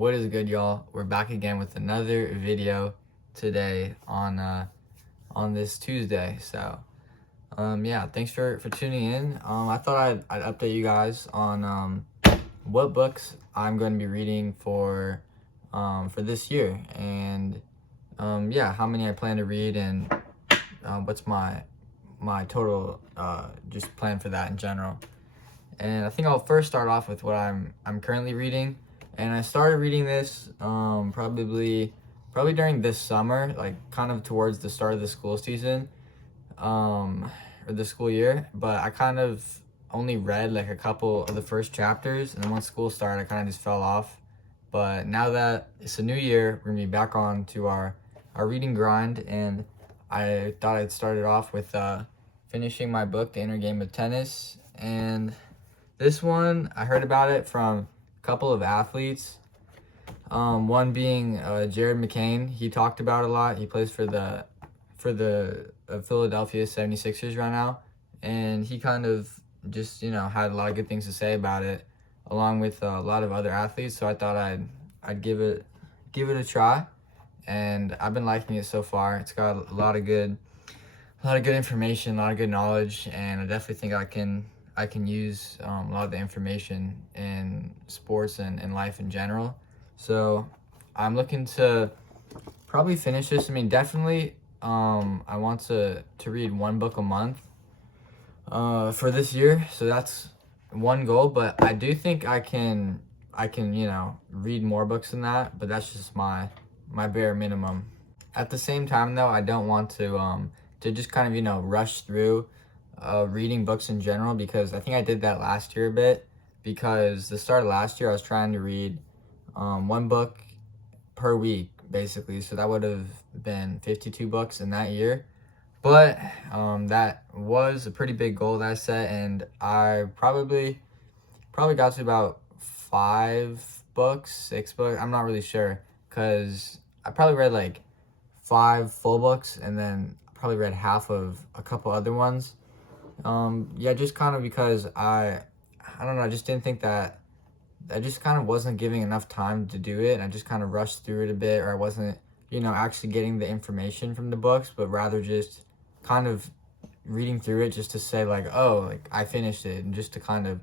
What is good, y'all? We're back again with another video today on this Tuesday. So yeah, thanks for tuning in. I thought I'd update you guys on what books I'm going to be reading for this year, and yeah, how many I plan to read, and what's my total just plan for that in general. And I think I'll first start off with what I'm currently reading. And I started reading this probably during this summer, like kind of towards the start of the school season, or the school year. But I kind of only read like a couple of the first chapters, and then once school started, I kind of just fell off. But now that it's a new year, we're gonna be back on to our reading grind, and I thought I'd start it off with finishing my book, The Inner Game of Tennis. And this one, I heard about it from a couple of athletes. One being Jared McCain. He talked about it a lot. He plays for the Philadelphia 76ers right now. And he kind of just, had a lot of good things to say about it, along with a lot of other athletes. So I thought I'd give it a try. And I've been liking it so far. It's got a lot of good information, a lot of good knowledge, and I definitely think I can use a lot of the information in sports and life in general. So I'm looking to probably finish this. I mean, definitely I want to read one book a month for this year. So that's one goal, but I do think I can read more books than that, but that's just my bare minimum. At the same time though, I don't want to just kind of rush through reading books in general, because I think I did that last year a bit, because the start of last year I was trying to read one book per week basically, so that would have been 52 books in that year. But that was a pretty big goal that I set, and I probably got to about 6 books. I'm not really sure, because I probably read like 5 full books, and then probably read half of a couple other ones. Yeah, just kind of because I don't know, I just didn't think that I just kind of wasn't giving enough time to do it, and I just kind of rushed through it a bit, or I wasn't, actually getting the information from the books, but rather just kind of reading through it just to say like, oh, like I finished it, and just to kind of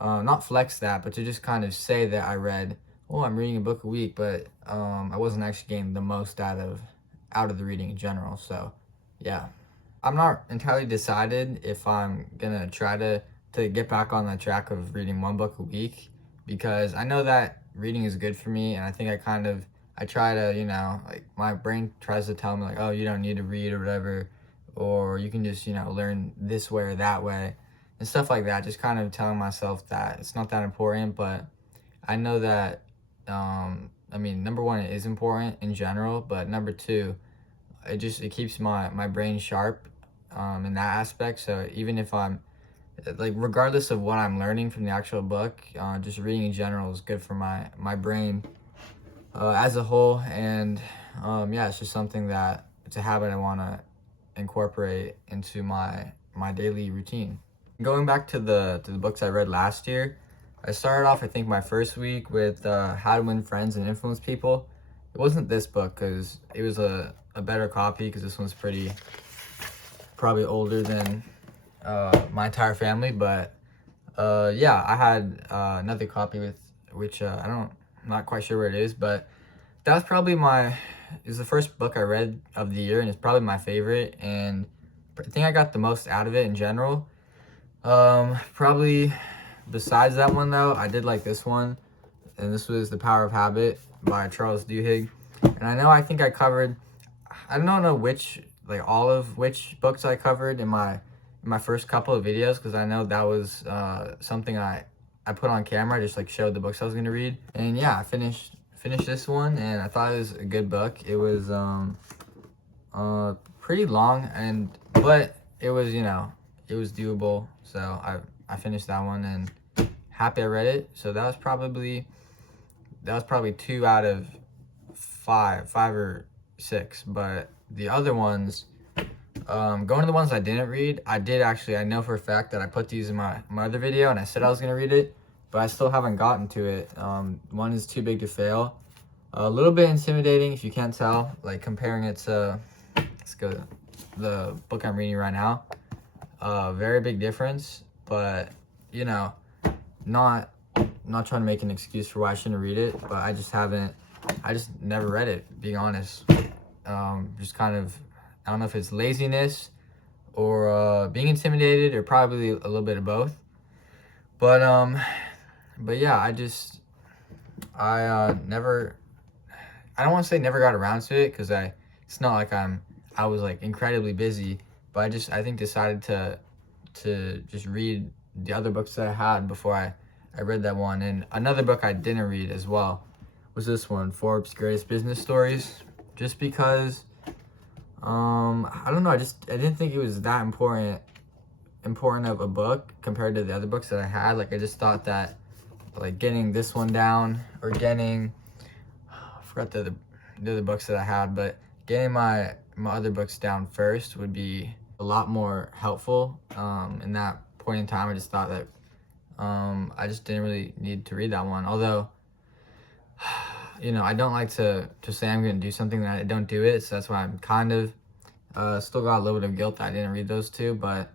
not flex that, but to just kind of say that I read, oh, I'm reading a book a week, but I wasn't actually getting the most out of the reading in general. So yeah, I'm not entirely decided if I'm gonna try to get back on the track of reading one book a week, because I know that reading is good for me, and I think I try to, like my brain tries to tell me like, oh, you don't need to read or whatever, or you can just, learn this way or that way and stuff like that. Just kind of telling myself that it's not that important, but I know that, I mean, number one, it is important in general, but number two, it keeps my brain sharp in that aspect. So even if I'm like, regardless of what I'm learning from the actual book, just reading in general is good for my brain as a whole. And yeah, it's just something that it's a habit I want to incorporate into my daily routine. Going back to the books I read last year, I started off, I think, my first week with How to Win Friends and Influence People. It wasn't this book, because it was a better copy, because this one's probably older than my entire family. But yeah, I had another copy with which I'm not quite sure where it is, but that's probably it was the first book I read of the year, and it's probably my favorite, and I think I got the most out of it in general. Probably besides that one though, I did like this one, and this was The Power of Habit by Charles Duhigg. And I think I covered, I don't know which books I covered in my first couple of videos, because I know that was something I put on camera, just like showed the books I was gonna read. And yeah, I finished this one, and I thought it was a good book. It was pretty long, but it was it was doable. So I finished that one, and happy I read it. So that was probably 2 out of 5 or 6. But the other ones, going to the ones I didn't read, I know for a fact that I put these in my other video, and I said I was gonna read it. but I still haven't gotten to it. One is Too Big to Fail. A little bit intimidating if you can't tell, like comparing it to, let's go, the book I'm reading right now. Very big difference, but you know, not trying to make an excuse for why I shouldn't read it, but I just never read it, being honest. Just kind of, I don't know if it's laziness or being intimidated, or probably a little bit of both. But yeah, I don't want to say never got around to it, because it's not like I was like incredibly busy, but I think decided to just read the other books that I had before I read that one. And another book I didn't read as well was this one, Forbes Greatest Business Stories, just because I don't know, I didn't think it was that important of a book compared to the other books that I had. Like I just thought that like getting this one down, or getting, I forgot the other books that I had, but getting my other books down first would be a lot more helpful. In that point in time, I just thought that I just didn't really need to read that one. Although, you know, I don't like to say I'm going to do something that I don't do it, so that's why I'm kind of still got a little bit of guilt that I didn't read those two. But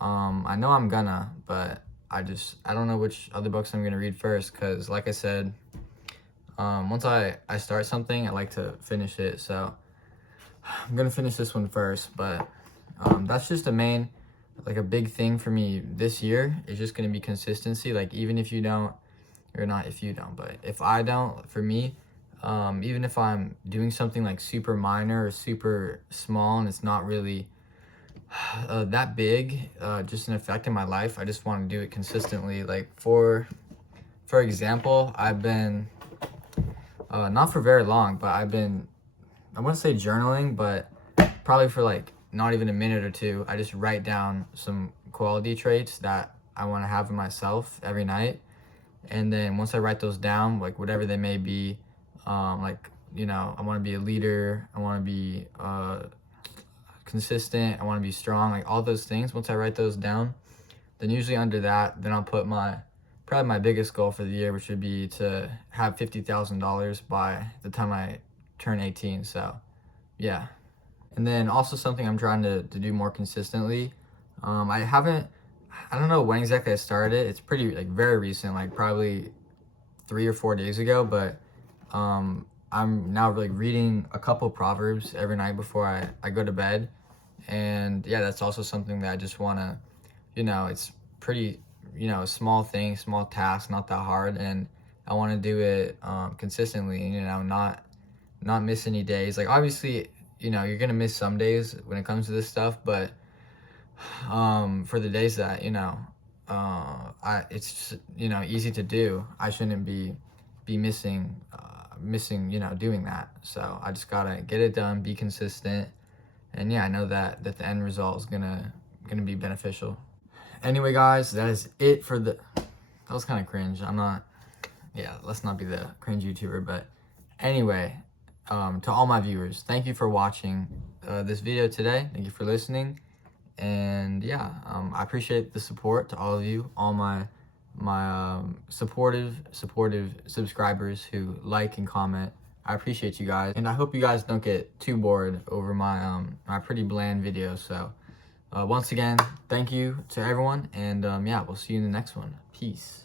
I know I'm gonna, but I don't know which other books I'm gonna read first, because like I said, once I start something, I like to finish it. So I'm gonna finish this one first. But that's just a big thing for me this year. It's just gonna be consistency. Like even if you don't, or not if you don't, but if I don't, for me, even if I'm doing something like super minor or super small and it's not really that big, just an effect in my life, I just want to do it consistently. Like for example, I've been not for very long, but I wouldn't say journaling, but probably for like not even a minute or two, I just write down some quality traits that I want to have in myself every night. And then once I write those down, like whatever they may be, like, you know, I want to be a leader, I want to be consistent, I want to be strong, like all those things. Once I write those down, then usually under that, then I'll put probably my biggest goal for the year, which would be to have $50,000 by the time I turn 18. So yeah. And then also something I'm trying to do more consistently, I don't know when exactly I started it. It's pretty like very recent, like probably 3 or 4 days ago, but I'm now really reading a couple Proverbs every night before I go to bed. And yeah, that's also something that I just want to, you know, it's pretty, you know, a small thing, small task, not that hard. And I want to do it consistently, you know, not miss any days. Like obviously, you know, you're going to miss some days when it comes to this stuff, but for the days that, you know, it's just, you know, easy to do, I shouldn't be missing, you know, doing that. So I just gotta get it done, be consistent, and yeah, I know that the end result is gonna be beneficial. Anyway, guys, that is it for that was kind of cringe. Let's not be the cringe YouTuber, but anyway, to all my viewers, thank you for watching this video today. Thank you for listening. And yeah, I appreciate the support to all of you, all my supportive subscribers who like and comment. I appreciate you guys, and I hope you guys don't get too bored over my my pretty bland videos. So once again, thank you to everyone, and yeah, we'll see you in the next one. Peace.